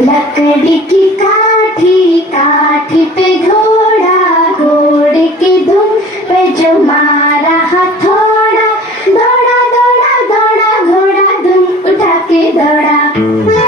लकड़ी की काठी, काठी पे घोड़ा, घोड़े की धुन पे जो मारा हथौड़ा, दौड़ा दौड़ा दौड़ा घोड़ा धुन उठा के दौड़ा।